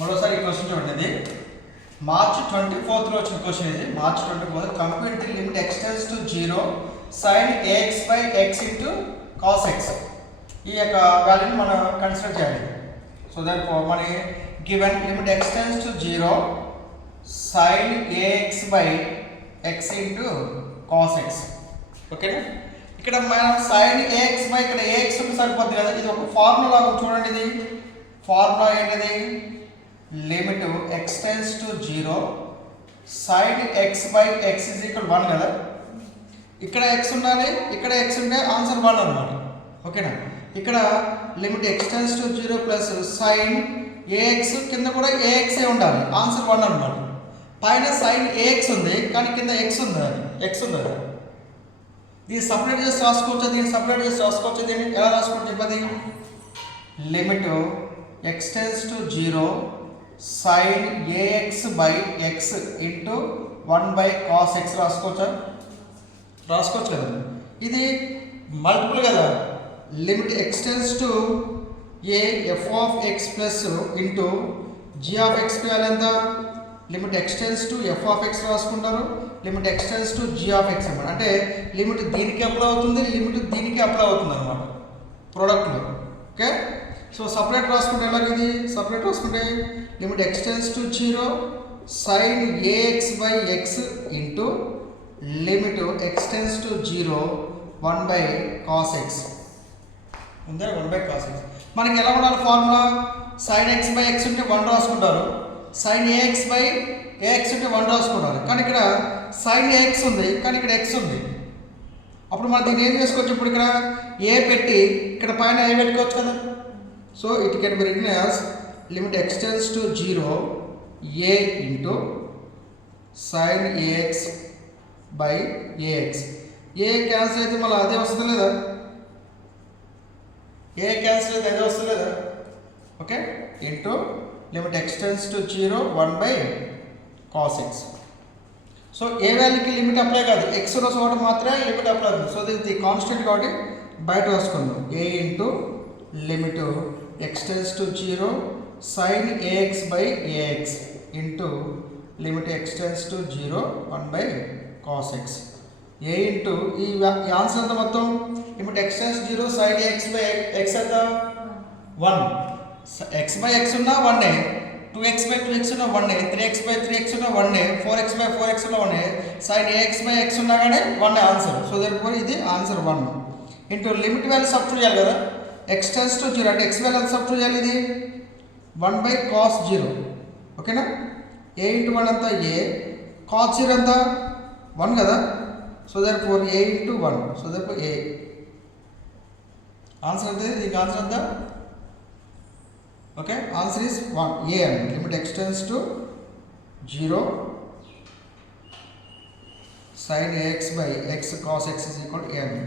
మరోసారి ఈ క్వశ్చన్ చూడండి. మార్చ్ 24th వచ్చిన క్వశ్చన్ ఇది. March 24 compute the limit x tends to 0 sin ax by x into cos x. ఈ యొక్క వాల్యూని మనం కన్సిడర్ చేయాలి. సో దట్ మన given limit x tends to 0 sin ax by x into cos x. ఓకేనా? ఇక్కడ మనం sin ax by ఇక్కడ ax ఉంది సరిపోద్ది కదా. ఇది ఒక ఫార్ములా చూడండి. ఇది ఫార్ములా ఏంటిది? Limit x tends to 0 sin x by x is equal 1 కదా. ఇక్కడ x ఉండాలి, ఇక్కడ x ఉంటే ఆన్సర్ 1 అన్నమాట. ఓకేనా? ఇక్కడ limit x tends to 0 plus sin ax కింద కూడా ax ఏ ఉండాలి, ఆన్సర్ 1 అన్నమాట. పైన sin ax ఉంది కానీ కింద x ఉంది. దీన్ని సపరేట్ చేసి రాసుకోవచ్చు, దీన్ని ఎలా రాసుకోవచ్చు చెప్పది? Limit x tends to 0 sin ax by x into 1 by cos x రాసుకోవచ్చు కదా. ఇది మల్టిపుల్ కదా. Limit x tends to a f of x plus into g of x ఎంత? Limit x tends to f of x రాసుకుంటారు, limit x tends to g of x అన్నమాట. అంటే limit దీనికి apply అవుతుంది, లిమిట్ దీనికి apply అవుతుంది అన్నమాట ప్రోడక్ట్లో. Okay, so separate రాసుకుంటే ఎలాగ? సపరేట్ రాసుకుంటే limit x tends to 0 sin ax by x into limit x tends to 0 1 by cos x ఉందా? 1 by cos x. మనకి ఎలా ఉండాలి formula? sin x by x ఉంటే 1 రాసుకుంటారు, sin ax by ax ఉంటే 1 రాసుకుంటారు. కానీ ఇక్కడ sin ax ఉంది కానీ ఇక్కడ x ఉంది. అప్పుడు మనం దీన్ని ఏం చేసుకోవచ్చు? ఇప్పుడు ఇక్కడ a పెట్టి ఇక్కడ పైన a పెట్టుకోవచ్చు కదా. So it can be written as limit x tends to 0 a into sin ax by ax. A cancel అయితే మళ్ళీ అదే వస్తుంది లేదా? Okay, into limit x tends to 0 1 by cos x. So a వాల్యూకి లిమిట్ అప్లై కాదు, x ఉన్న చోట మాత్రమే లిమిట్ అప్లై అవుతుంది. సో ఇది కాన్స్టెంట్ కాబట్టి బయట రాసుకుందాం. a into limit x tends to 0 sin ax by ax into limit x tends to 0 1 by cos x. a into ఈ ఆన్సర్ ఎంత మొత్తం? Limit x tends 0 sin ax by x ఎంత? 1. x by x ఉన్నా 1, 2x by 2x ఉన్నా 1, 3x by 3x ఉన్నా 1, 4x by 4x ఉన్నా 1, sin ax by x ఉన్నా కానీ 1 ఆన్సర్. సో దర్ఫోర్ ఇది answer 1 into limit value substitute చేయాలి కదా. x టెన్స్ టు 0 అంటే x వాల్యూ ఎంత సబ్స్టిట్యూట్ చేయాలి? ఇది 1 by cos 0. ఓకేనా? a ఇంటూ 1 అంతా a, cos 0 అంతా 1 కదా. So therefore a into 1. So therefore a answer అంటే దీనికి ఆన్సర్ ఎంత? ఓకే, ఆన్సర్ ఈస్ 1 a అండి. Limit x tends to 0 sin ax by x cos x is equal to a అండి.